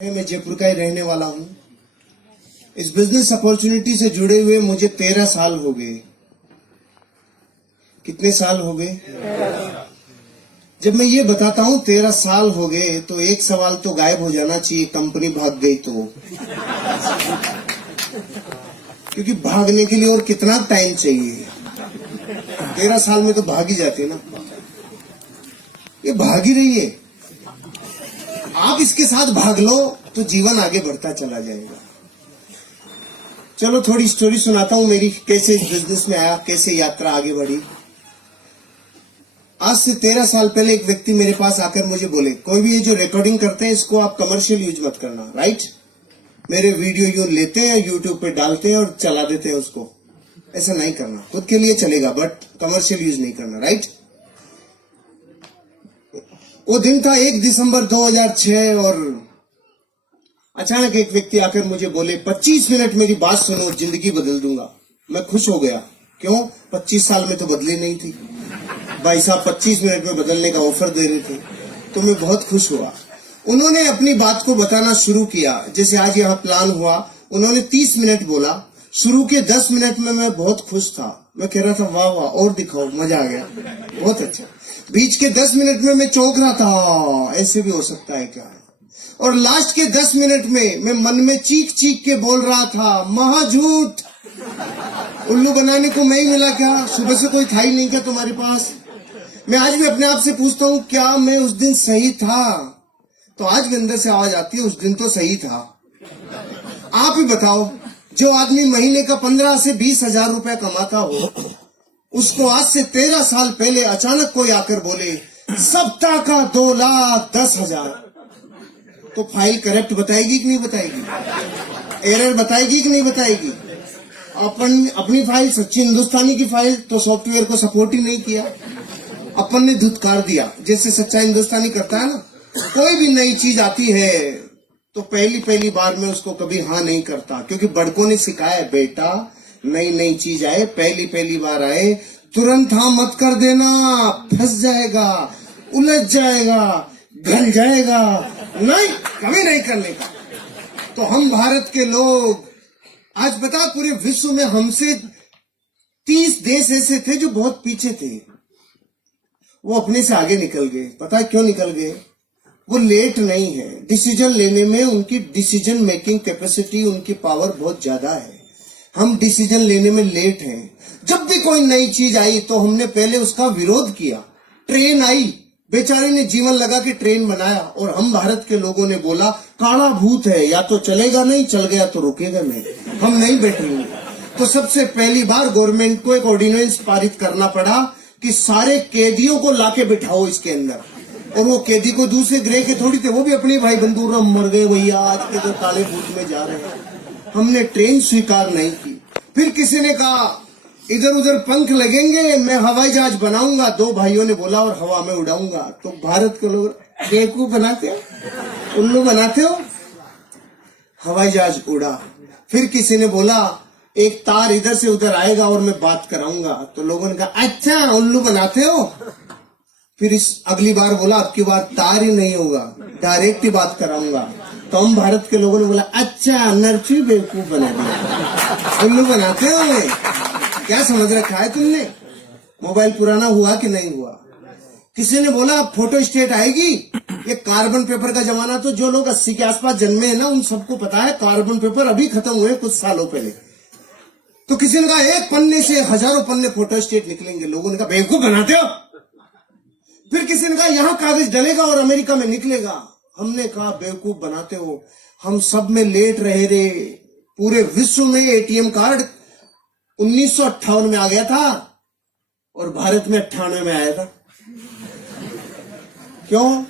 मैं जयपुर का ही रहने वाला हूँ। इस बिजनेस अपॉर्चुनिटी से जुड़े हुए मुझे 13 साल हो गए। कितने साल हो गए? जब मैं ये बताता हूँ 13 साल हो गए तो एक सवाल तो गायब हो जाना चाहिए, कंपनी भाग गई तो। क्योंकि भागने के लिए और कितना टाइम चाहिए? 13 साल में तो भाग ही जाते ना। ये भाग ही रही है। आप इसके साथ भाग लो तो जीवन आगे बढ़ता चला जाएगा। चलो थोड़ी स्टोरी सुनाता हूं मेरी, कैसे इस बिजनेस में आया, कैसे यात्रा आगे बढ़ी। आज से 13 साल पहले एक व्यक्ति मेरे पास आकर मुझे बोले, कोई भी ये जो रिकॉर्डिंग करते हैं इसको आप कमर्शियल यूज मत करना, राइट? मेरे वीडियो यूं लेते हैं, यूट्यूब पे डालते हैं और चला देते हैं उसको। ऐसा नहीं करना, खुद के लिए चलेगा बट कमर्शियल यूज नहीं करना, राइट? वो दिन था 1 दिसंबर 2006 और अचानक एक व्यक्ति आकर मुझे बोले, 25 मिनट मेरी बात सुनो, जिंदगी बदल दूंगा। मैं खुश हो गया। क्यों? 25 साल में तो बदली नहीं थी भाई साहब, 25 मिनट में बदलने का ऑफर दे रहे थे, तो मैं बहुत खुश हुआ। उन्होंने अपनी बात को बताना शुरू किया। जैसे आज यहाँ प्लान हुआ, उन्होंने 30 मिनट बोला। शुरू के 10 मिनट में मैं बहुत खुश था। मैं कह रहा था वाह वाह और दिखाओ, मजा आ गया, बहुत अच्छा। बीच के 10 मिनट में मैं चौंक रहा था, ऐसे भी हो सकता है क्या? और लास्ट के 10 मिनट में मैं मन में चीख चीख के बोल रहा था, महाझूठ, उल्लू बनाने को मैं ही मिला क्या? सुबह से कोई था ही नहीं क्या तुम्हारे पास? मैं आज भी अपने आप से पूछता हूँ, क्या मैं उस दिन सही था? तो आज भी अंदर से आवाज आती है, उस दिन तो सही था। आप ही बताओ, जो आदमी महीने का 15 से 20 हजार रुपए कमाता हो, उसको आज से 13 साल पहले अचानक कोई आकर बोले सप्ताह का 2,10,000, तो फाइल करेक्ट बताएगी कि नहीं बताएगी? एरर बताएगी कि नहीं बताएगी? अपनी फाइल सच्ची हिंदुस्तानी की फाइल तो सॉफ्टवेयर को सपोर्ट ही नहीं किया, अपन ने धुतकार दिया, जैसे सच्चा हिंदुस्तानी करता है ना। कोई भी नई चीज आती है तो पहली बार में उसको कभी हाँ नहीं करता, क्योंकि बड़कों ने सिखाया, बेटा नई चीज आए, पहली बार आए, तुरंत हाँ मत कर देना, फंस जाएगा, उलझ जाएगा, गल जाएगा, नहीं, कभी नहीं करने का। तो हम भारत के लोग, आज बता पूरे विश्व में हमसे 30 देश ऐसे थे जो बहुत पीछे थे, वो अपने से आगे निकल गए। पता है क्यों निकल गए? वो लेट नहीं है, डिसीजन लेने में उनकी डिसीजन मेकिंग कैपेसिटी, उनकी पावर बहुत ज्यादा है। हम डिसीजन लेने में लेट हैं। जब भी कोई नई चीज आई तो हमने पहले उसका विरोध किया। ट्रेन आई, बेचारे ने जीवन लगा के ट्रेन बनाया, और हम भारत के लोगों ने बोला काला भूत है, या तो चलेगा नहीं, चल गया तो रुकेगा नहीं, हम नहीं बैठेंगे। तो सबसे पहली बार गवर्नमेंट को एक ऑर्डिनेंस पारित करना पड़ा कि सारे कैदियों को लाके बिठाओ इसके अंदर। और वो कैदी को दूसरे ग्रह के थोड़ी थे, वो भी अपने भाई बंधु, मर गए भैया, आज के जो काले भूत में जा रहे हैं। हमने ट्रेन स्वीकार नहीं की। फिर किसी ने कहा इधर उधर पंख लगेंगे, मैं हवाई जहाज बनाऊंगा, 2 भाइयों ने बोला, और हवा में उड़ाऊंगा। तो भारत के लोग बेवकूफ बनाते हो, उल्लू बनाते हो, हवाई जहाज उड़ा। फिर किसी ने बोला एक तार इधर से उधर आएगा और मैं बात कराऊंगा, तो लोगों ने कहा अच्छा उल्लू बनाते हो। फिर इस अगली बार बोला अब की बार तार ही नहीं होगा, डायरेक्ट ही बात कराऊंगा। तो हम भारत के लोगों ने बोला अच्छा नरचू बेवकूफ बना दिया, उल्लू बनाते हो। क्या समझ रखा है तुमने? मोबाइल पुराना हुआ कि नहीं हुआ? किसी ने बोला फोटो स्टेट आएगी, ये कार्बन पेपर का जमाना, तो जो लोग 80 के आसपास जन्मे हैं ना, उन सबको पता है कार्बन पेपर अभी खत्म हुए कुछ सालों पहले। तो किसी ने कहा एक पन्ने से हजारों पन्ने फोटो स्टेट निकलेंगे, लोगों ने कहा बेवकूफ बनाते हो। फिर किसी ने कहा यहाँ कागज डलेगा और अमेरिका में निकलेगा, हमने कहा बेवकूफ बनाते हो। हम सब में लेट रहे रे। पूरे विश्व में एटीएम कार्ड 1958 में आ गया था और भारत में 98 में आया था। क्यों?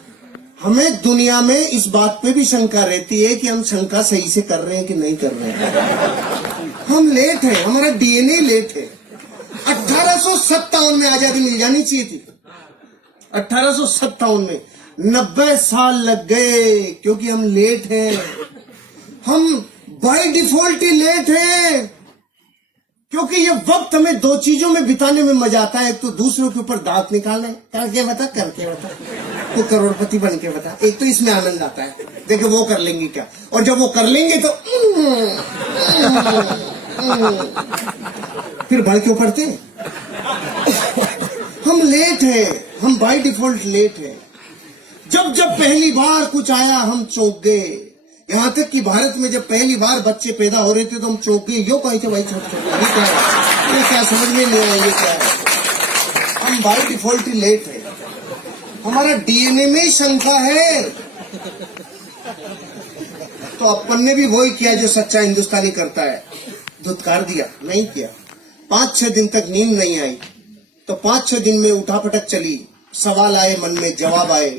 हमें दुनिया में इस बात पे भी शंका रहती है कि हम शंका सही से कर रहे हैं कि नहीं कर रहे हैं। हम लेट हैं, हमारा डीएनए लेट है। 1857 में आजादी मिल जानी चाहिए थी, 1857 में। 90 साल लग गए क्योंकि हम लेट हैं। हम बाय डिफॉल्ट ही लेट हैं, क्योंकि ये वक्त हमें 2 चीजों में बिताने में मजा आता है। एक तो दूसरों के ऊपर दांत निकालना, करके बता आपको करोड़पति बन के बता, एक तो इसमें आनंद आता है, देखो वो कर लेंगे क्या, और जब वो कर लेंगे तो फिर बढ़ क्यों पड़ते। हम लेट है, हम बाय डिफॉल्ट लेट है। जब जब पहली बार कुछ आया हम चौंक गए। यहां तक कि भारत में जब पहली बार बच्चे पैदा हो रहे थे तो हम चौंक गए, यो कहीं थे भाई छोटे छोटे, ये क्या समझ में नहीं आया, ये क्या है। हम बाय डिफॉल्ट ही लेट है, हमारा डीएनए में शंका है। तो अपन ने भी वही किया जो सच्चा हिंदुस्तानी करता है, धुतकार दिया, नहीं किया। 5-6 दिन तक नींद नहीं आई, तो 5-6 दिन में उठापटक चली, सवाल आए मन में, जवाब आए।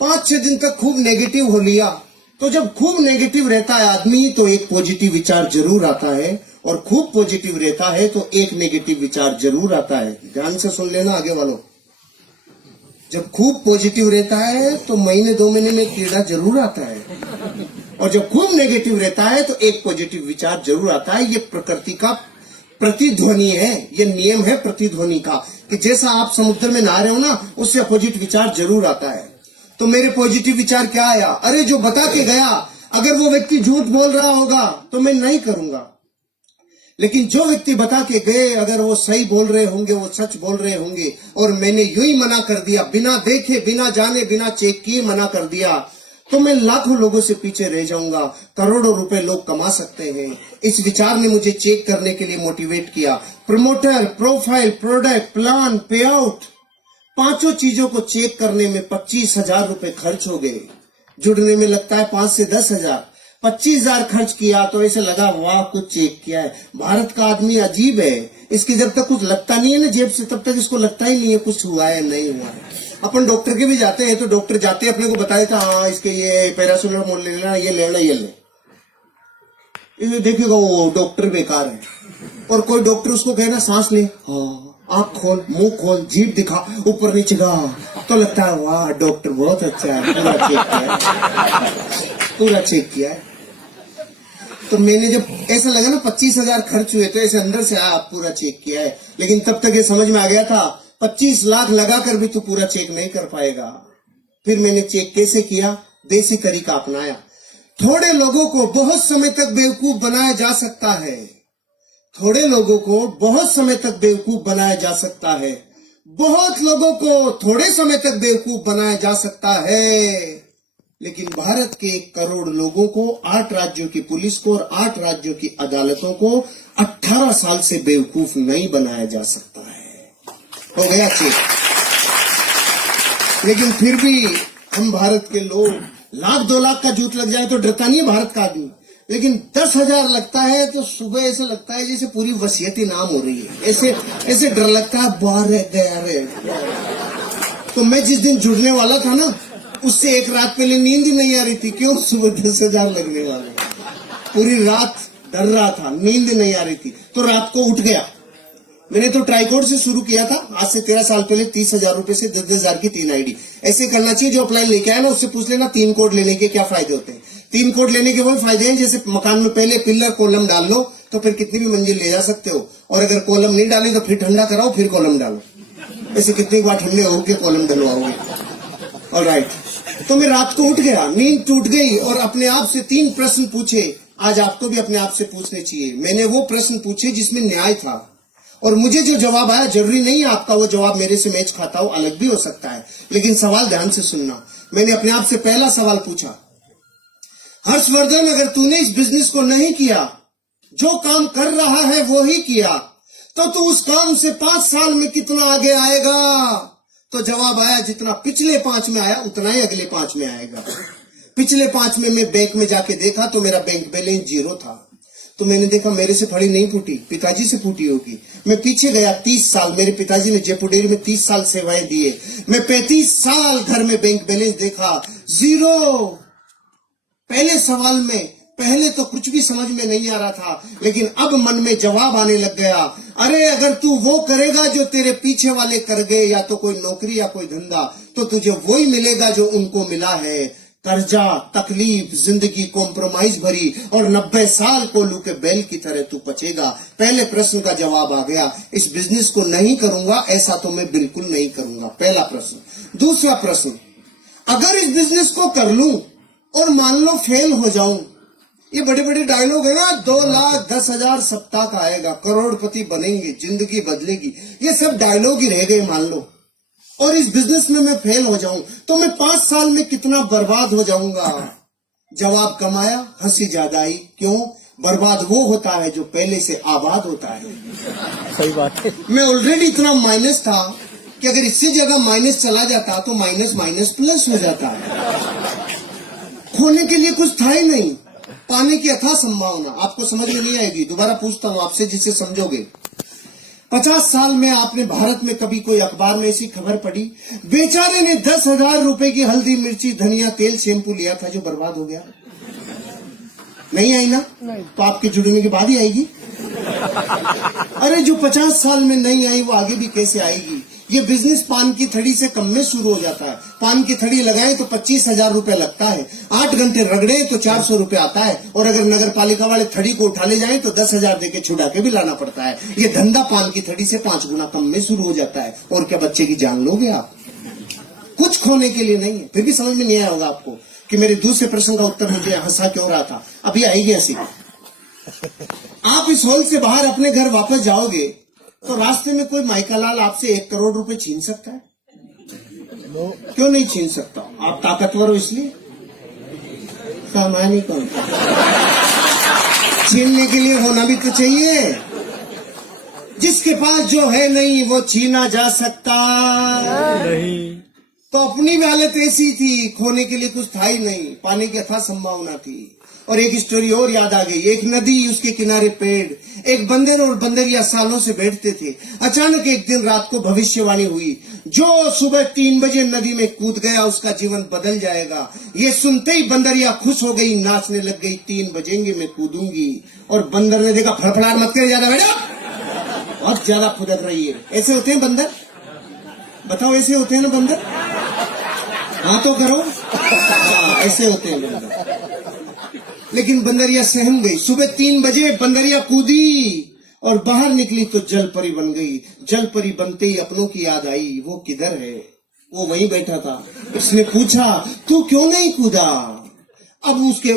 5-6 दिन तक खूब नेगेटिव हो लिया। तो जब खूब नेगेटिव रहता है आदमी तो एक पॉजिटिव विचार जरूर आता है, और खूब पॉजिटिव रहता है तो एक नेगेटिव विचार जरूर आता है। ध्यान से सुन लेना आगे वालों, जब खूब पॉजिटिव रहता है तो महीने 2 महीने में कीड़ा जरूर आता है, और जब खूब नेगेटिव रहता है तो एक पॉजिटिव विचार जरूर आता है। ये प्रकृति का प्रतिध्वनि है, ये नियम है प्रतिध्वनि का, कि जैसा आप समुद्र में नहा रहे हो ना, उससे अपोजिट विचार जरूर आता है। तो मेरे पॉजिटिव विचार क्या आया, अरे जो बता के गया, अगर वो व्यक्ति झूठ बोल रहा होगा तो मैं नहीं करूंगा, लेकिन जो व्यक्ति बता के गए अगर वो सही बोल रहे होंगे, वो सच बोल रहे होंगे, और मैंने यूं ही मना कर दिया, बिना देखे, बिना जाने, बिना चेक किए मना कर दिया, तो मैं लाखों लोगों से पीछे रह जाऊंगा। करोड़ों रुपए लोग कमा सकते हैं। इस विचार ने मुझे चेक करने के लिए मोटिवेट किया। प्रमोटर, प्रोफाइल, प्रोडक्ट, प्लान, पे आउट, 5 चीजों को चेक करने में 25,000 रुपए खर्च हो गए। जुड़ने में लगता है 5 से 10,000। 25,000 खर्च किया तो ऐसे लगा वाह कुछ चेक किया है। भारत का आदमी अजीब है, इसकी जब तक कुछ लगता नहीं है ना जेब से, तब तक इसको लगता ही नहीं है कुछ हुआ है नहीं हुआ है। अपन डॉक्टर के भी जाते हैं तो डॉक्टर जाते अपने को बताए था, हाँ इसके ये पैरासिटामोल ले लेना, ये लेना, ये ले, देखिएगा वो डॉक्टर बेकार है। और कोई डॉक्टर उसको कहना सांस ले, हाँ आँख खोल, मुंह खोल, जीभ दिखा, ऊपर नीचे गा, तो लगता है वाह डॉक्टर बहुत अच्छा है, पूरा चेक किया है, पूरा चेक किया है। तो मैंने जब ऐसा लगा ना 25,000 खर्च हुए, तो ऐसे अंदर से आप पूरा चेक किया है। लेकिन तब तक ये समझ में आ गया था 25 लाख लगाकर भी तू पूरा चेक नहीं कर पाएगा। फिर मैंने चेक कैसे किया, देसी तरीका अपनाया। थोड़े लोगों को बहुत समय तक बेवकूफ बनाया जा सकता है, थोड़े लोगों को बहुत समय तक बेवकूफ बनाया जा सकता है, बहुत लोगों को थोड़े समय तक बेवकूफ बनाया जा सकता है, लेकिन भारत के 1 करोड़ लोगों को, 8 राज्यों की पुलिस को और 8 राज्यों की अदालतों को 18 साल से बेवकूफ नहीं बनाया जा सकता है। हो गया चेक। लेकिन फिर भी हम भारत के लोग 1,00,000 2 लाख का जूत लग जाए तो डरता नहीं है भारत का आदमी, लेकिन 10,000 लगता है तो सुबह ऐसा लगता है जैसे पूरी वसीयत नाम हो रही है, ऐसे डर लगता है बाहर गया रे। तो मैं जिस दिन जुड़ने वाला था ना, उससे 1 रात पहले नींद ही नहीं आ रही थी। क्यों? सुबह 10,000 लगने वाले, पूरी रात डर रहा था, नींद नहीं आ रही थी, तो रात को उठ गया। मैंने तो ट्राइकोड से शुरू किया था आज से 13 साल पहले, 30,000 रुपए से 10,000 की 3 आईडी। ऐसे करना चाहिए। जो अप्लाई लेके आया ना उससे पूछ लेना 3 कोड लेने के क्या फायदे होते हैं। 3 कोड लेने के वही फायदे हैं जैसे मकान में पहले पिलर कॉलम डाल लो तो फिर कितनी भी मंजिल ले जा सकते हो, और अगर कॉलम नहीं डाले तो फिर ठंडा कराओ फिर कॉलम डालो। ऐसे कितनी बार ठंडे होके कॉलम डलवाओगे। ऑलराइट, तो मैं रात को उठ गया, नींद टूट गई और अपने आप से 3 प्रश्न पूछे। आज आपको भी अपने आप से पूछने चाहिए। मैंने वो प्रश्न पूछे जिसमें न्याय था, और मुझे जो जवाब आया, जरूरी नहीं है आपका वो जवाब मेरे से मैच खाता हो, अलग भी हो सकता है, लेकिन सवाल ध्यान से सुनना। मैंने अपने आप से पहला सवाल पूछा, हर्षवर्धन अगर तूने इस बिजनेस को नहीं किया, जो काम कर रहा है वो ही किया, तो तू उस काम से 5 साल में कितना आगे आएगा? तो जवाब आया जितना पिछले 5 में आया उतना ही अगले 5 में आएगा। पिछले 5 में मैं बैंक में जाके देखा तो मेरा बैंक बैलेंस 0 था। तो मैंने देखा मेरे से फड़ी नहीं फूटी, पिताजी से फूटी होगी। मैं पीछे गया 30 साल, मेरे पिताजी ने जयपुर डेयरी में 30 साल सेवाएं दिए। मैं 35 साल घर में बैंक बैलेंस देखा 0। पहले सवाल में पहले तो कुछ भी समझ में नहीं आ रहा था, लेकिन अब मन में जवाब आने लग गया। अरे अगर तू वो करेगा जो तेरे पीछे वाले कर गए, या तो कोई नौकरी या कोई धंधा, तो तुझे वही मिलेगा जो उनको मिला है। कर्जा, तकलीफ, जिंदगी कॉम्प्रोमाइज भरी, और 90 साल कोल्हू के बैल की तरह तू बचेगा। पहले प्रश्न का जवाब आ गया, इस बिजनेस को नहीं करूंगा, ऐसा तो मैं बिल्कुल नहीं करूंगा। पहला प्रश्न। दूसरा प्रश्न, अगर इस बिजनेस को कर लूं और मान लो फेल हो जाऊं, ये बड़े बड़े डायलॉग है ना, 2,10,000 सप्ताह का आएगा, करोड़पति बनेंगे, जिंदगी बदलेगी, ये सब डायलॉग ही रह गए मान लो। और इस बिजनेस में मैं फेल हो जाऊं तो मैं 5 साल में कितना बर्बाद हो जाऊंगा। जवाब कमाया, हंसी ज्यादा आई। क्यों? बर्बाद वो होता है जो पहले से आबाद होता है। सही बात है। मैं ऑलरेडी इतना माइनस था कि अगर इससे जगह माइनस चला जाता तो माइनस माइनस प्लस हो जाता है। खोने के लिए कुछ था ही नहीं, पाने की अथाह संभावना। आपको समझ में नहीं आएगी, दोबारा पूछता हूं आपसे जिससे समझोगे। 50 साल में आपने भारत में कभी कोई अखबार में ऐसी खबर पढ़ी, बेचारे ने 10,000 रुपए की हल्दी मिर्ची धनिया तेल शैम्पू लिया था जो बर्बाद हो गया? नहीं आई ना? नहीं। तो आपके जुड़ने के बाद ही आएगी। अरे जो 50 साल में नहीं आई वो आगे भी कैसे आएगी? ये बिजनेस पान की थड़ी से कम में शुरू हो जाता है। पान की थड़ी लगाए तो 25,000 रुपए लगता है, 8 घंटे रगड़े तो 400 रुपए आता है, और अगर नगर पालिका वाले थड़ी को उठा ले जाए तो 10,000 देके छुड़ा के भी लाना पड़ता है। ये धंधा पान की थड़ी से 5 गुना कम में शुरू हो जाता है। और क्या बच्चे की जान लोगे आप? कुछ खोने के लिए नहीं है। फिर भी समझ में नहीं आया होगा आपको कि मेरे दूसरे प्रश्न का उत्तर मुझे हंसा क्यों रहा था। अभी आएगी हंसी। आप इस हॉल से बाहर अपने घर वापस जाओगे तो रास्ते में कोई माइकालाल आपसे 1 करोड़ रुपए छीन सकता है? क्यों नहीं छीन सकता? आप ताकतवर हो इसलिए? सामान्य कौन? छीनने के लिए होना भी तो चाहिए। जिसके पास जो है नहीं वो छीना जा सकता नहीं। तो अपनी भी हालत ऐसी थी, खोने के लिए कुछ था ही नहीं, पाने की अथाह संभावना थी। और एक स्टोरी और याद आ गई। एक नदी, उसके किनारे पेड़, एक बंदर और बंदरिया सालों से बैठते थे। अचानक एक दिन रात को भविष्यवाणी हुई, जो सुबह 3 बजे नदी में कूद गया उसका जीवन बदल जाएगा। ये सुनते ही बंदरिया खुश हो गई, नाचने लग गई, 3 बजेंगे मैं कूदूंगी। और बंदर ने देखा, फड़फड़ाहट मत कर ज्यादा बेटा, बहुत ज्यादा फुदक रही है। ऐसे होते हैं बंदर? बताओ, ऐसे होते हैं ना बंदर? हाँ तो करो। ऐसे होते हैं बंदर। लेकिन बंदरिया सहम गई। सुबह 3 बजे बंदरिया कूदी और बाहर निकली तो जल परी बन गई। जल परी बनते ही अपनों की याद आई, वो किधर है? वो वहीं बैठा था। उसने पूछा, तू क्यों नहीं कूदा? अब उसके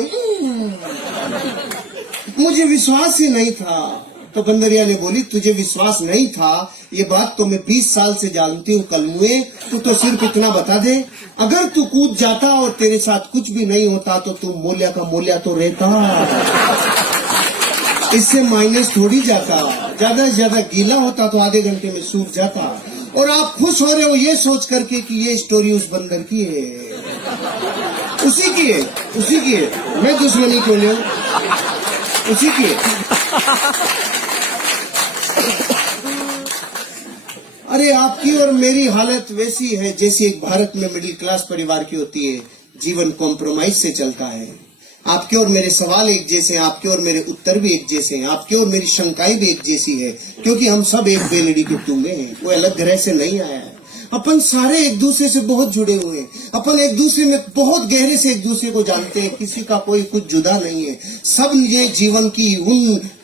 मुझे विश्वास ही नहीं था। तो बंदरिया ने बोली, तुझे विश्वास नहीं था, ये बात तो मैं 20 साल से जानती हूँ कलमुए। तू तो सिर्फ इतना बता दे, अगर तू कूद जाता और तेरे साथ कुछ भी नहीं होता तो तू मूल्य का मूल्य तो रहता, इससे माइनस थोड़ी जाता। ज्यादा से ज्यादा गीला होता तो आधे घंटे में सूख जाता। और आप खुश हो रहे हो ये सोच करके कि ये स्टोरी उस बंदर की है, उसी की है, उसी की है। मैं दुश्मनी क्यों लूं? उसी की है। अरे आपकी और मेरी हालत वैसी है जैसी एक भारत में मिडिल क्लास परिवार की होती है। जीवन कॉम्प्रोमाइज से चलता है। आपके और मेरे सवाल एक जैसे हैं, आपके और मेरे उत्तर भी एक जैसे हैं, आपके और मेरी शंकाएं भी एक जैसी है, क्योंकि हम सब एक बेलड़ी के टुंगे हैं। कोई अलग ग्रह से नहीं आया है। अपन सारे एक दूसरे से बहुत जुड़े हुए हैं। अपन एक दूसरे में बहुत गहरे से एक दूसरे को जानते हैं। किसी का कोई कुछ जुदा नहीं है। सब ने जीवन की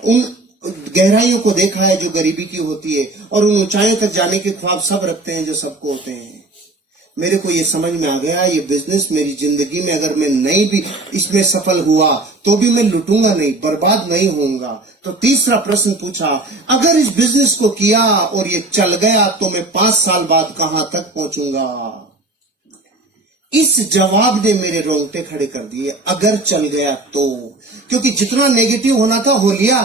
उन गहराइयों को देखा है जो गरीबी की होती है, और उन ऊंचाइयों तक जाने के ख्वाब सब रखते हैं जो सबको होते हैं। मेरे को ये समझ में आ गया, ये बिजनेस मेरी जिंदगी में अगर मैं नहीं भी इसमें सफल हुआ तो भी मैं लुटूंगा नहीं, बर्बाद नहीं होऊंगा। तो तीसरा प्रश्न पूछा, अगर इस बिजनेस को किया और ये चल गया तो मैं 5 साल बाद कहां तक पहुंचूंगा? इस जवाब ने मेरे रोंगटे खड़े कर दिए। अगर चल गया तो, क्योंकि जितना नेगेटिव होना था हो लिया।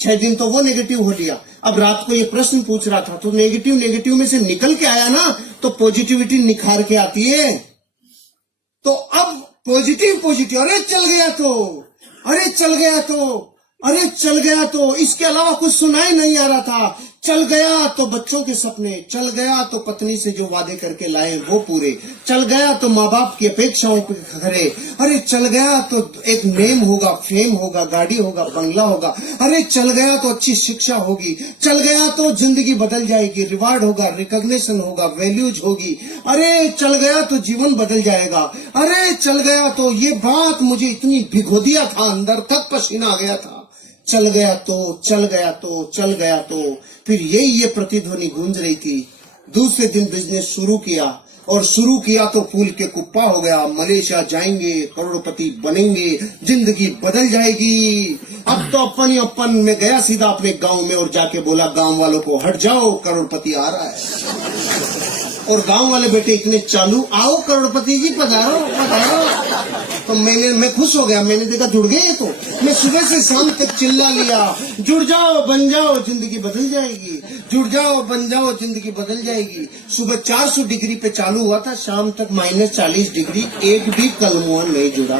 6 दिन तो वो नेगेटिव हो लिया। अब रात को ये प्रश्न पूछ रहा था तो नेगेटिव में से निकल के आया ना, तो पॉजिटिविटी निखार के आती है। तो अब पॉजिटिव, अरे चल गया तो, अरे चल गया तो, अरे चल गया तो, इसके अलावा कुछ सुनाई नहीं आ रहा था। चल गया तो बच्चों के सपने, चल गया तो पत्नी से जो वादे करके लाए वो पूरे, चल गया तो माँ बाप की अपेक्षाओं पे खरे, अरे चल गया तो एक नेम होगा, फेम होगा, गाड़ी होगा, बंगला होगा, अरे चल गया तो अच्छी शिक्षा होगी, चल गया तो जिंदगी बदल जाएगी, रिवार्ड होगा, रिकॉग्निशन होगा, वैल्यूज होगी, अरे चल गया तो जीवन बदल जाएगा, अरे चल गया तो ये बात मुझे इतनी भिगो दिया था, अंदर तक पसीना आ गया था। चल गया तो, चल गया तो, चल गया तो, फिर ये प्रतिध्वनि गूंज रही थी। दूसरे दिन बिजनेस शुरू किया। और शुरू किया तो फूल के कुप्पा हो गया। मलेशिया जाएंगे, करोड़पति बनेंगे, जिंदगी बदल जाएगी। अब तो अपन ही अपन में गया सीधा अपने गांव में और जाके बोला गांव वालों को, हट जाओ करोड़पति आ रहा है। और गांव वाले बेटे इतने चालू, आओ करोड़पति जी पधारो पधारो। तो मैं खुश हो गया, मैंने देखा जुड़ गए। तो मैं सुबह से शाम तक चिल्ला लिया, जुड़ जाओ बन जाओ जिंदगी बदल जाएगी, जुड़ जाओ बन जाओ जिंदगी बदल जाएगी। सुबह 400 डिग्री पे चालू हुआ था, शाम तक -40 डिग्री, एक भी कलमुआ नहीं जुड़ा।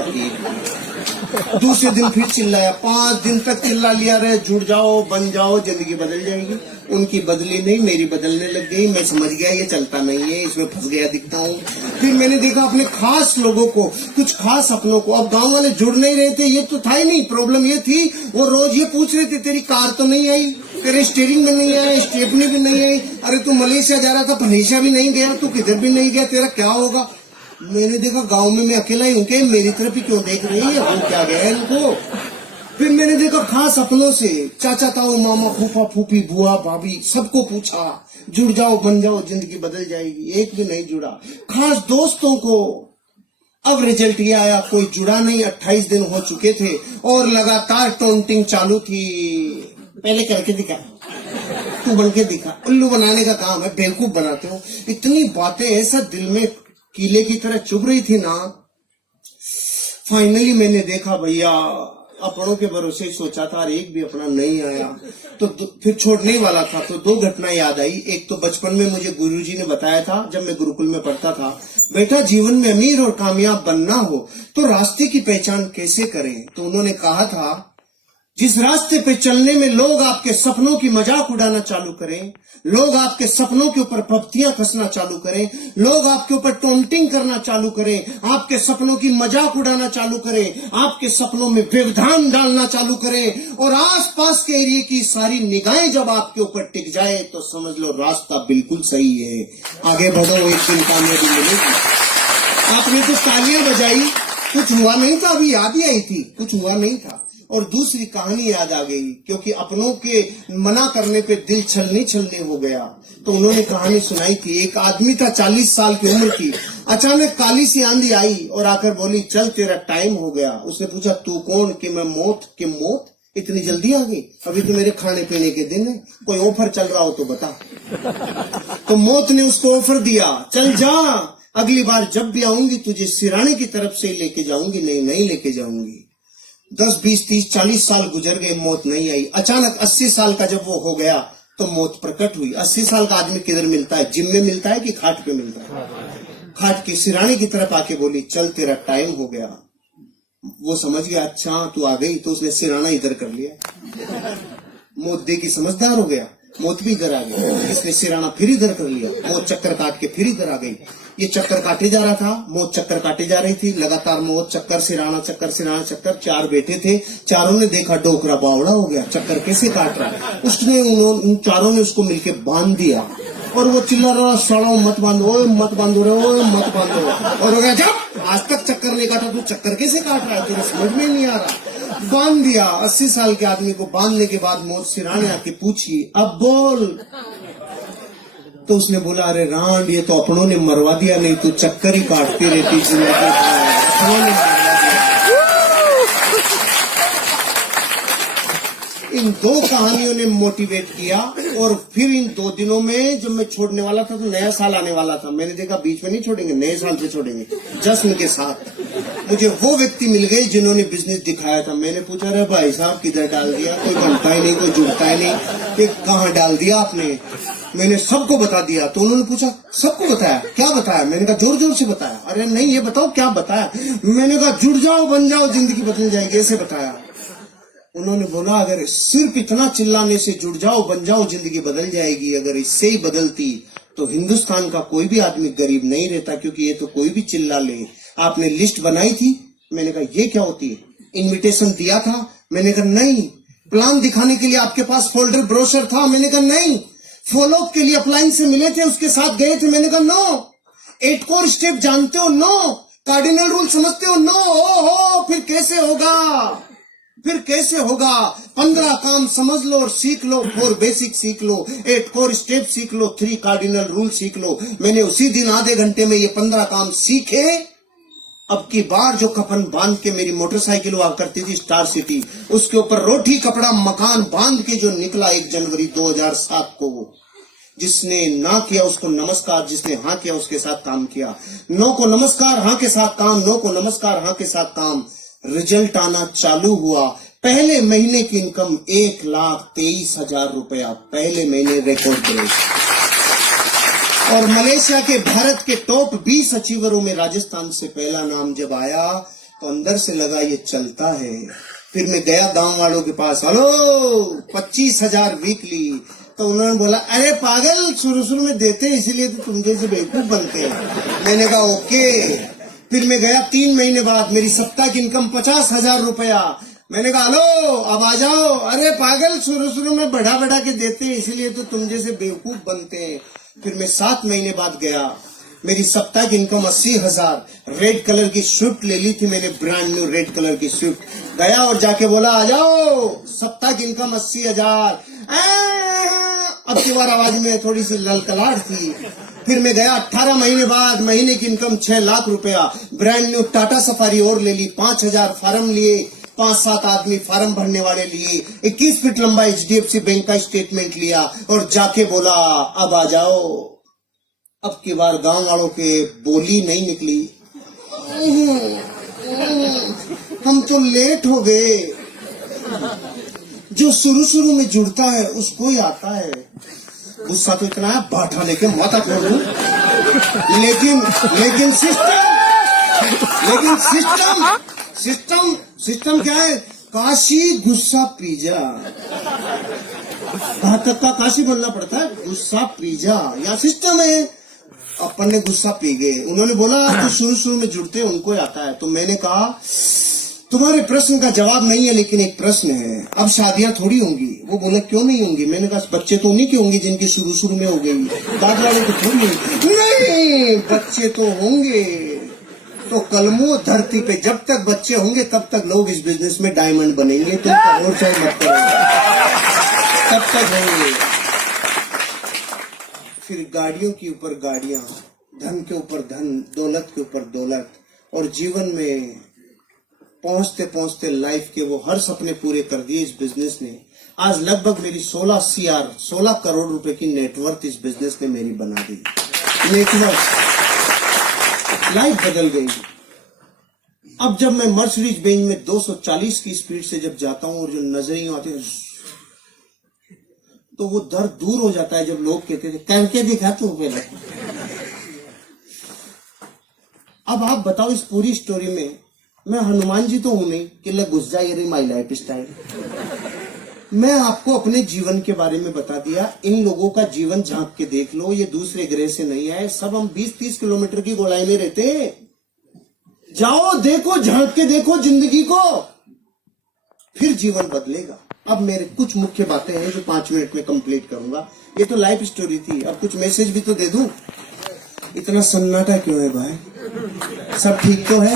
दूसरे दिन फिर चिल्लाया, 5 दिन तक चिल्ला लिया रहे, जुड़ जाओ बन जाओ जिंदगी बदल जाएगी। उनकी बदली नहीं, मेरी बदलने लग गई। मैं समझ गया ये चलता नहीं है, इसमें फंस गया दिखता हूँ। फिर मैंने देखा अपने खास लोगों को, कुछ खास अपनों को। अब गांव वाले जुड़ नहीं रहे थे, ये तो था ही नहीं। प्रॉब्लम ये थी, वो रोज ये पूछ रहे थे, तेरी कार तो नहीं आई, तेरे स्टीयरिंग में नहीं आया, स्टेपनी भी नहीं आई, अरे तू मलेशिया जा रहा था, मलेशिया भी नहीं गया, तू किधर भी नहीं गया, तेरा क्या होगा। मैंने देखा गांव में मैं अकेला ही हूँ, क्या मेरी तरफ ही क्यों देख रही है, वो क्या गया इनको। फिर मैंने देखा खास अपनों से, चाचा ताऊ मामा फूफा फूफी बुआ भाभी, सबको पूछा जुड़ जाओ बन जाओ जिंदगी बदल जाएगी, एक भी नहीं जुड़ा। खास दोस्तों को, अब रिजल्ट ये आया, कोई जुड़ा नहीं। 28 दिन हो चुके थे और लगातार टॉन्टिंग चालू थी। पहले करके दिखा, तू बन के दिखा, उल्लू बनाने का काम है, बेवकूफ बनाते हो। इतनी बातें ऐसा दिल में कीले की तरह चुभ रही थी ना। फाइनली मैंने देखा भैया, अपनों के भरोसे सोचा था, एक भी अपना नहीं आया तो फिर छोड़ने वाला था। तो 2 घटना याद आई। एक तो बचपन में मुझे गुरुजी ने बताया था, जब मैं गुरुकुल में पढ़ता था, बेटा जीवन में अमीर और कामयाब बनना हो तो रास्ते की पहचान कैसे करें। तो उन्होंने कहा था, जिस रास्ते पे चलने में लोग आपके सपनों की मजाक उड़ाना चालू करें, लोग आपके सपनों के ऊपर पपतियां कसना चालू करें, लोग आपके ऊपर टॉन्टिंग करना चालू करें, आपके सपनों की मजाक उड़ाना चालू करें, आपके सपनों में व्यवधान डालना चालू करें और आसपास के एरिया की सारी निगाहें जब आपके ऊपर टिक जाए तो समझ लो रास्ता बिल्कुल सही है, आगे बढ़ो, एक दिन कामयाबी मिलेगी। आपने तो तालियां बजाई, कुछ हुआ नहीं था, अभी याद ही आई थी, कुछ हुआ नहीं था। और दूसरी कहानी याद आ गई, क्योंकि अपनों के मना करने पे दिल छलनी हो गया। तो उन्होंने कहानी सुनाई थी। एक आदमी था 40 साल की उम्र की, अचानक काली सी आंधी आई और आकर बोली, चल तेरा टाइम हो गया। उसने पूछा, तू कौन? कि मैं मौत। कि मौत इतनी जल्दी आ गई? अभी तो मेरे खाने पीने के दिन है, कोई ऑफर चल रहा हो तो बता। तो मौत ने उसको ऑफर दिया, चल जा, अगली बार जब भी आऊंगी तुझे सिराने की तरफ से लेके जाऊंगी, नहीं लेके जाऊंगी। 10, 20, 30, 40 साल गुजर गए, मौत नहीं आई। अचानक 80 साल का जब वो हो गया तो मौत प्रकट हुई। 80 साल का आदमी किधर मिलता है? जिम में मिलता है कि खाट पे मिलता है? खाट की सिराने की तरफ आके बोली, चल तेरा टाइम हो गया। वो समझ गया, अच्छा तू आ गई, तो उसने सिराना इधर कर लिया। मौत देखी समझदार हो गया, मौत भी इधर आ गई, इसने सिराना फिर इधर कर लिया, मौत चक्कर काट के फिर इधर आ गई। ये चक्कर काटे जा रहा था, मौत चक्कर काटे जा रही थी, लगातार मौत चक्कर सिराना चक्कर सिराना चक्कर। 4 बैठे थे, चारों ने देखा डोकरा बावड़ा हो गया, चक्कर कैसे काट रहा है। उसने उन चारों ने उसको मिलके बांध दिया और वो चिल्ला रहा, सड़ो मत बांधो, मत बांधो रे, मत बांधो। और हो गया, जब आज तक चक्कर नहीं काटा, तू चक्कर कैसे काट रहा है, तेरे समझ में नहीं आ रहा। बांध दिया। 80 साल के आदमी को बांधने के बाद मौत सिराने आके पूछी, अब बोल। तो उसने बोला, अरे रांड, ये तो अपनों ने मरवा दिया, नहीं तो चक्कर ही काटती रहती जिंदगी। इन 2 कहानियों ने मोटिवेट किया। और फिर इन 2 दिनों में जब मैं छोड़ने वाला था तो नया साल आने वाला था, मैंने देखा बीच में नहीं छोड़ेंगे, नए साल से छोड़ेंगे, जश्न के साथ। मुझे वो व्यक्ति मिल गए जिन्होंने बिजनेस दिखाया था। मैंने पूछा, अरे भाई साहब किधर डाल दिया, कोई बनता ही नहीं, कोई जुड़ता ही नहीं, कि कहाँ डाल दिया आपने? मैंने सबको बता दिया। तो उन्होंने पूछा, सबको बताया? क्या बताया? मैंने कहा, जोर जोर से बताया। अरे नहीं, ये बताओ क्या बताया? मैंने कहा, जुड़ जाओ बन जाओ जिंदगी बदल जाएगी, ऐसे बताया। उन्होंने बोला, अगर सिर्फ इतना चिल्लाने से जुड़ जाओ बन जाओ जिंदगी बदल जाएगी, अगर इससे ही बदलती तो हिंदुस्तान का कोई भी आदमी गरीब नहीं रहता, क्योंकि ये तो कोई भी चिल्ला ले। आपने लिस्ट बनाई थी? मैंने कहा, ये क्या होती है? इनविटेशन दिया था? मैंने कहा नहीं। प्लान दिखाने के लिए आपके पास फोल्डर ब्रोशर था? मैंने कहा नहीं। फॉलो अप के लिए अप्लायंस से मिले थे, उसके साथ गए थे? मैंने कहा नो। 8 कोर स्टेप जानते हो? नो। कार्डिनल रूल समझते हो? नो। हो फिर कैसे होगा? फिर कैसे होगा? 15 काम समझ लो और सीख लो, 4 बेसिक सीख लो, 8 कोर स्टेप सीख लो, 3 कार्डिनल रूल सीख लो। मैंने उसी दिन आधे घंटे में ये 15 काम सीखे। अब की बार जो कफन बांध के मेरी मोटरसाइकिल हुआ करती थी स्टार सिटी, उसके ऊपर रोटी कपड़ा मकान बांध के जो निकला 1 जनवरी 2007 को, जिसने ना किया उसको नमस्कार, जिसने हाँ किया उसके साथ काम किया। नो को नमस्कार, हाँ के साथ काम, नो को नमस्कार, हाँ के साथ काम। रिजल्ट आना चालू हुआ। पहले महीने की इनकम 1,23,000 रुपया, पहले महीने रिकॉर्ड ब्रेक। और मलेशिया के भारत के टॉप 20 अचीवरों में राजस्थान से पहला नाम जब आया तो अंदर से लगा ये चलता है। फिर मैं गया गांव वालों के पास, हेलो 25,000 वीकली। तो उन्होंने बोला, अरे पागल, शुरू में देते हैं इसीलिए तो तुम जैसे बेवकूफ बनते हैं। मैंने कहा ओके। फिर मैं गया 3 महीने बाद, मेरी सप्ताह की इनकम 50,000 रुपया। मैंने कहा हेलो अब आ जाओ। अरे पागल, शुरू में बढ़ा के देते हैं इसीलिए तो तुम जैसे बेवकूफ बनते हैं। फिर मैं 7 महीने बाद गया, मेरी सप्ताह की इनकम 80,000। रेड कलर की स्विफ्ट ले ली थी मैंने, ब्रांड न्यू रेड कलर की स्विफ्ट। गया और जाके बोला आ जाओ, सप्ताह की इनकम 80,000। अब की बार आवाज में थोड़ी सी ललकलाहट थी। फिर मैं गया 18 महीने बाद, महीने की इनकम 6 लाख रुपया। ब्रांड न्यू टाटा सफारी और ले ली, 5,000 फार्म लिए, 5-7 आदमी फार्म भरने वाले लिए, 21 फीट लंबा HDFC बैंक का स्टेटमेंट लिया और जाके बोला अब आ जाओ। अब की बार गांव वालों के बोली नहीं निकली, हम तो लेट हो गए। जो शुरू में जुड़ता है उसको ही आता है। गुस्सा तो इतना है, बाठा लेके माथा फोड़ दूं। लेकिन सिस्टम क्या है? काशी गुस्सा पीजा। घातक का काशी बोलना पड़ता है, गुस्सा पीजा, या सिस्टम है। अपन ने गुस्सा पी गए। उन्होंने बोला तो शुरू में जुड़ते हैं उनको ही आता है। तो मैंने कहा तुम्हारे प्रश्न का जवाब नहीं है, लेकिन एक प्रश्न है, अब शादियां थोड़ी होंगी। वो बोला क्यों नहीं होंगी? मैंने कहा बच्चे तो उन्हीं के होंगे जिनकी शुरू में हो गई, बाद वाले तो थोड़ी होंगी। नहीं, बच्चे तो होंगे। तो कलमों धरती पे जब तक बच्चे होंगे तब तक लोग इस बिजनेस में डायमंड बनेंगे। तुम करोड़ चाहे मत करो, तब तक होंगे। फिर गाड़ियों के ऊपर गाड़ियां, धन के ऊपर धन, दौलत के ऊपर दौलत, और जीवन में पहुंचते पहुंचते लाइफ के वो हर सपने पूरे कर दिए इस बिजनेस ने। आज लगभग मेरी 16 करोड़ रुपए की नेटवर्थ इस बिजनेस ने मेरी बना दी। नेटवर्थ, लाइफ बदल गई। अब जब मैं मर्सिडीज बेंज में 240 की स्पीड से जब जाता हूं और जो नजरियों आते हैं, तो वो दर्द दूर हो जाता है। जब लोग कहते थे करके दिखा तू पहले। अब आप बताओ इस पूरी स्टोरी में मैं हनुमान जी तो हूं नहीं कि ले घुस जा, ये रही माई लाइफ स्टाइल। मैं आपको अपने जीवन के बारे में बता दिया। इन लोगों का जीवन झांक के देख लो, ये दूसरे ग्रह से नहीं आए। सब हम 20-30 किलोमीटर की गोलाई में रहते हैं। जाओ देखो, झांक के देखो जिंदगी को, फिर जीवन बदलेगा। अब मेरे कुछ मुख्य बातें हैं जो 5 मिनट में कंप्लीट करूंगा। ये तो लाइफ स्टोरी थी, अब कुछ मैसेज भी तो दे दूं। इतना सन्नाटा क्यों है भाई? सब ठीक तो है?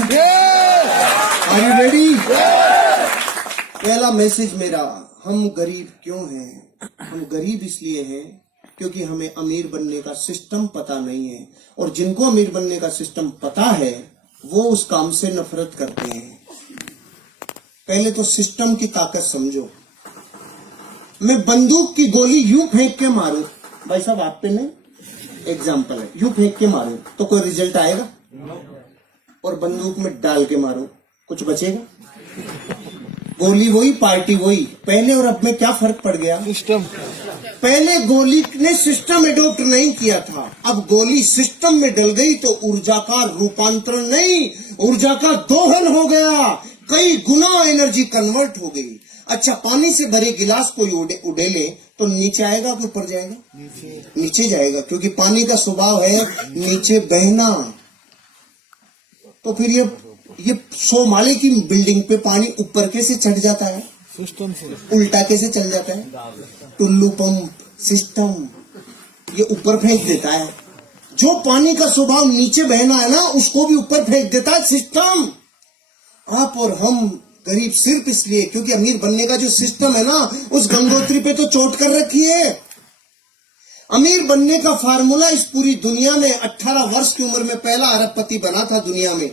Are you ready? पहला मैसेज मेरा, हम गरीब क्यों हैं? हम गरीब इसलिए हैं क्योंकि हमें अमीर बनने का सिस्टम पता नहीं है, और जिनको अमीर बनने का सिस्टम पता है वो उस काम से नफरत करते हैं। पहले तो सिस्टम की ताकत समझो। मैं बंदूक की गोली यूं फेंक के मारूं, भाई साहब आप पे नहीं, एग्जाम्पल है, यूं फेंक के मारूं तो कोई रिजल्ट आएगा? और बंदूक में डाल के मारूं कुछ बचेगा? गोली वही, पार्टी वही। पहले और अब में क्या फर्क पड़ गया? सिस्टम। पहले गोली ने सिस्टम एडॉप्ट नहीं किया था, अब गोली सिस्टम में डल गई तो ऊर्जा का रूपांतरण नहीं, ऊर्जा का दोहन हो गया। कई गुना एनर्जी कन्वर्ट हो गई। अच्छा, पानी से भरे गिलास कोई उड़ेले तो नीचे आएगा कि ऊपर जाएगा? नीचे जाएगा, क्योंकि पानी का स्वभाव है नीचे बहना। तो फिर ये 100 माले की बिल्डिंग पे पानी ऊपर कैसे चढ़ जाता है? सिस्टम से। उल्टा कैसे चल जाता है? टुल्लू पंप सिस्टम, ये ऊपर फेंक देता है। जो पानी का स्वभाव नीचे बहना है ना, उसको भी ऊपर फेंक देता है सिस्टम। आप और हम गरीब सिर्फ इसलिए क्योंकि अमीर बनने का जो सिस्टम है ना, उस गंगोत्री पे तो चोट कर रखी है। अमीर बनने का फार्मूला इस पूरी दुनिया में 18 वर्ष की उम्र में पहला अरबपति बना था दुनिया में।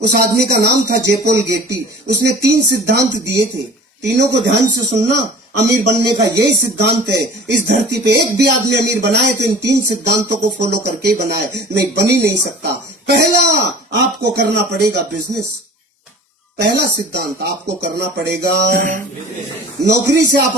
उस आदमी का नाम था जेपोल गेटी। उसने 3 सिद्धांत दिए थे, तीनों को ध्यान से सुनना। अमीर बनने का यही सिद्धांत है। इस धरती पे एक भी आदमी अमीर बनाए तो इन 3 सिद्धांतों को फॉलो करके ही बनाए, नहीं बन ही नहीं सकता। पहला, आपको करना पड़ेगा बिजनेस। पहला सिद्धांत, आपको करना पड़ेगा। नौकरी से आप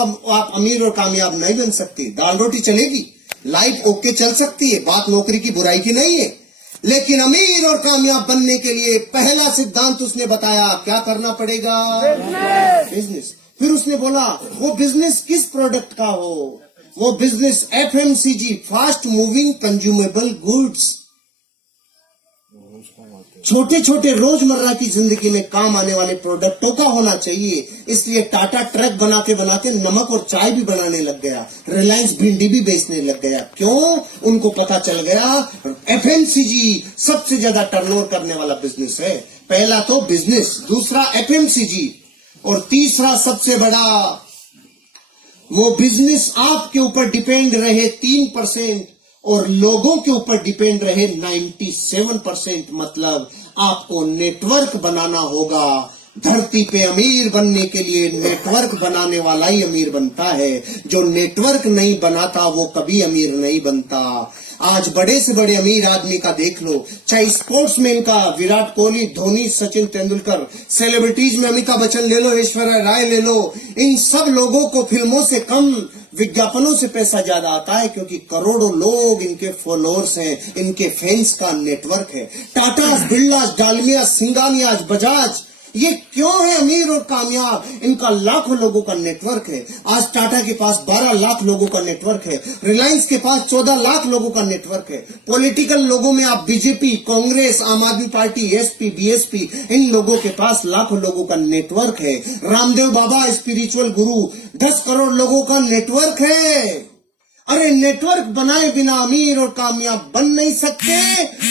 अमीर और कामयाब नहीं बन सकते। दाल रोटी चलेगी, लाइफ ओके चल सकती है, बात नौकरी की बुराई की नहीं है, लेकिन अमीर और कामयाब बनने के लिए पहला सिद्धांत उसने बताया, क्या करना पड़ेगा? बिजनेस। फिर उसने बोला वो बिजनेस किस प्रोडक्ट का हो? वो business FMCG, fast moving consumable goods. छोटे छोटे रोजमर्रा की जिंदगी में काम आने वाले प्रोडक्टों का होना चाहिए। इसलिए टाटा ट्रक बनाते बनाते नमक और चाय भी बनाने लग गया, रिलायंस भिंडी भी बेचने लग गया। क्यों? उनको पता चल गया FMCG सबसे ज्यादा टर्नओवर करने वाला बिजनेस है। पहला तो बिजनेस, दूसरा FMCG, और तीसरा सबसे बड़ा वो बिजनेस आपके ऊपर डिपेंड रहे 3% और लोगों के ऊपर डिपेंड रहे 97%। मतलब आपको नेटवर्क बनाना होगा। धरती पे अमीर बनने के लिए नेटवर्क बनाने वाला ही अमीर बनता है। जो नेटवर्क नहीं बनाता वो कभी अमीर नहीं बनता। आज बड़े से बड़े अमीर आदमी का देख लो, चाहे स्पोर्ट्समैन का विराट कोहली, धोनी, सचिन तेंदुलकर, सेलिब्रिटीज में अमिताभ बच्चन ले लो, ऐश्वर्या राय ले लो, इन सब लोगों को फिल्मों से कम विज्ञापनों से पैसा ज्यादा आता है, क्योंकि करोड़ों लोग इनके फॉलोअर्स हैं, इनके फैंस का नेटवर्क है। टाटा, बिरला, डालमिया, सिंगानिया, बजाज, ये क्यों है अमीर और कामयाब? इनका लाखों लोगों का नेटवर्क है। आज टाटा के पास 12 लाख लोगों का नेटवर्क है, रिलायंस के पास 14 लाख लोगों का नेटवर्क है। पॉलिटिकल लोगों में आप बीजेपी, कांग्रेस, आम आदमी पार्टी, एसपी, बीएसपी, इन लोगों के पास लाखों लोगों का नेटवर्क है। रामदेव बाबा स्पिरिचुअल गुरु, 10 करोड़ लोगों का नेटवर्क है। अरे नेटवर्क बनाए बिना अमीर और कामयाब बन नहीं सकते।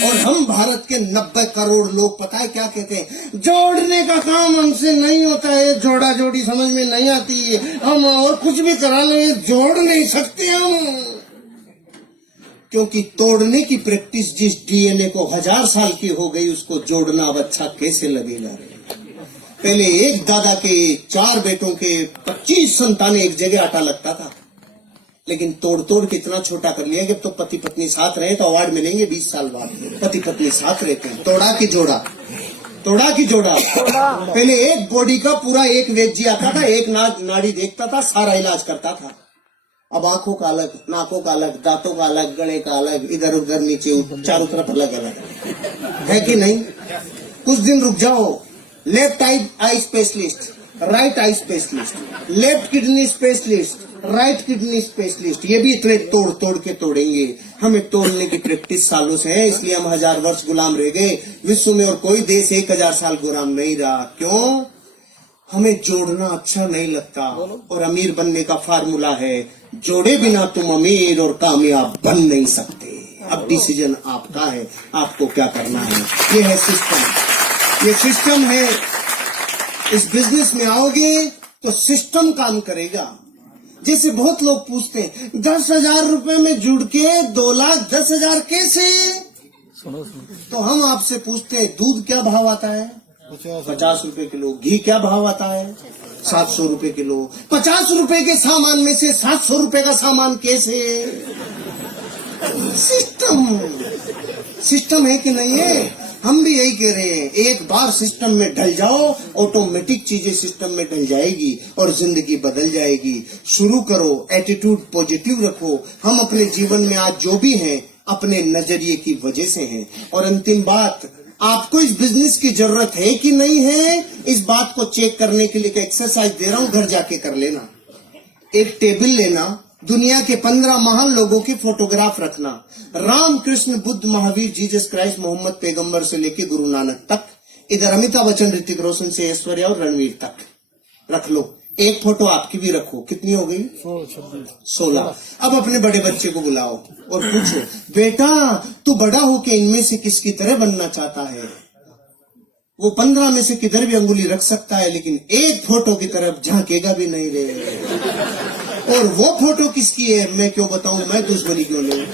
और हम भारत के 90 करोड़ लोग पता है क्या कहते हैं? जोड़ने का काम हमसे नहीं होता है, जोड़ा जोड़ी समझ में नहीं आती है, हम और कुछ भी करा ले, जोड़ नहीं सकते हम। क्योंकि तोड़ने की प्रैक्टिस जिस डीएनए को 1000 साल की हो गई, उसको जोड़ना अब अच्छा कैसे लगेगा? पहले एक दादा के 4 बेटों के 25 संतानें एक जगह आटा लगता था, लेकिन तोड़ तोड़ के इतना छोटा कर लिया कि अब तो पति पत्नी साथ रहे तो अवार्ड मिलेंगे 20 साल बाद। पति पत्नी साथ रहते हैं, तोड़ा की जोड़ा, तोड़ा की जोड़ा। पहले एक बॉडी का पूरा एक वेद जी आता था, एक नाड़ी देखता था, सारा इलाज करता था। अब आंखों का अलग, नाकों का अलग, दांतों का अलग, गले का अलग, इधर उधर नीचे चारों तरफ अलग अलग है कि नहीं? कुछ दिन रुक जाओ। Left eye specialist, right eye specialist, left kidney specialist, right kidney specialist, ये भी इतने तोड़ तोड़ के तोड़ेंगे। हमें तोड़ने की प्रैक्टिस सालों से है, इसलिए हम 1000 वर्ष गुलाम रह गए। विश्व में और कोई देश 1000 साल गुलाम नहीं रहा। क्यों? हमें जोड़ना अच्छा नहीं लगता। और अमीर बनने का फार्मूला है, जोड़े बिना तुम अमीर और कामयाब बन नहीं सकते। अब डिसीजन आपका है, आपको क्या करना है। ये है सिस्टम, ये सिस्टम है। इस बिजनेस में आओगे तो सिस्टम काम करेगा। जैसे बहुत लोग पूछते हैं 10,000 रुपए में जुड़ के 2,10,000 कैसे? सुनो तो हम आपसे पूछते हैं दूध क्या भाव आता है? 50 रुपए किलो। घी क्या भाव आता है? 700 रुपए किलो। 50 रुपए के सामान में से 700 रुपए का सामान कैसे? सिस्टम है कि नहीं है? हम भी यही कह रहे हैं, एक बार सिस्टम में ढल जाओ, ऑटोमेटिक चीजें सिस्टम में ढल जाएगी और जिंदगी बदल जाएगी। शुरू करो, एटीट्यूड पॉजिटिव रखो। हम अपने जीवन में आज जो भी हैं, अपने नजरिए की वजह से हैं। और अंतिम बात, आपको इस बिजनेस की जरूरत है कि नहीं है, इस बात को चेक करने के लिए एक एक्सरसाइज दे रहा हूं, घर जाके कर लेना। एक टेबल लेना, दुनिया के 15 महान लोगों की फोटोग्राफ रखना, राम, कृष्ण, बुद्ध, महावीर, जीसस क्राइस्ट, मोहम्मद पैगंबर से लेके गुरु नानक तक। इधर अमिताभ बच्चन, ऋतिक रोशन से ऐश्वर्या और रणवीर तक रख लो। एक फोटो आपकी भी रखो। कितनी हो गई? 16। अब अपने बड़े बच्चे को बुलाओ और पूछो, बेटा तू बड़ा होके इनमें से किसकी तरह बनना चाहता है? वो 15 में से किधर भी अंगुली रख सकता है, लेकिन एक फोटो की तरफ झांकेगा भी नहीं रे। और वो फोटो किसकी है मैं क्यों बताऊं, मैं दुश्मनी क्यों लूं,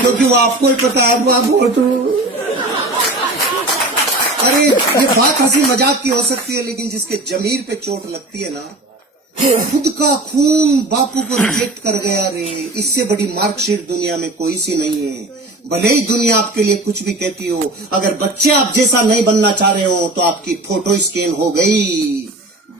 क्योंकि वो आपको ही पता है वो फोटो। अरे ये बात हंसी मजाक की हो सकती है, लेकिन जिसके जमीर पे चोट लगती है ना, खुद का खून बापू को रिजेक्ट कर गया रे, इससे बड़ी मार्कशीट दुनिया में कोई सी नहीं है। भले ही दुनिया आपके लिए कुछ भी कहती हो, अगर बच्चे आप जैसा नहीं बनना चाह रहे हो तो आपकी फोटो स्कैन हो गई,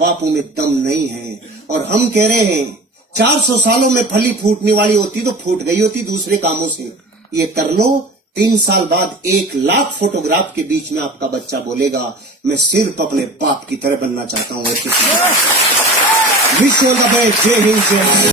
बापू में दम नहीं है। और हम कह रहे हैं 400 सालों में फली फूटने वाली होती तो फूट गई होती दूसरे कामों से। ये कर लो, 3 साल बाद 1 लाख फोटोग्राफ के बीच में आपका बच्चा बोलेगा मैं सिर्फ अपने बाप की तरह बनना चाहता हूँ। विश्व जय हिंद जय।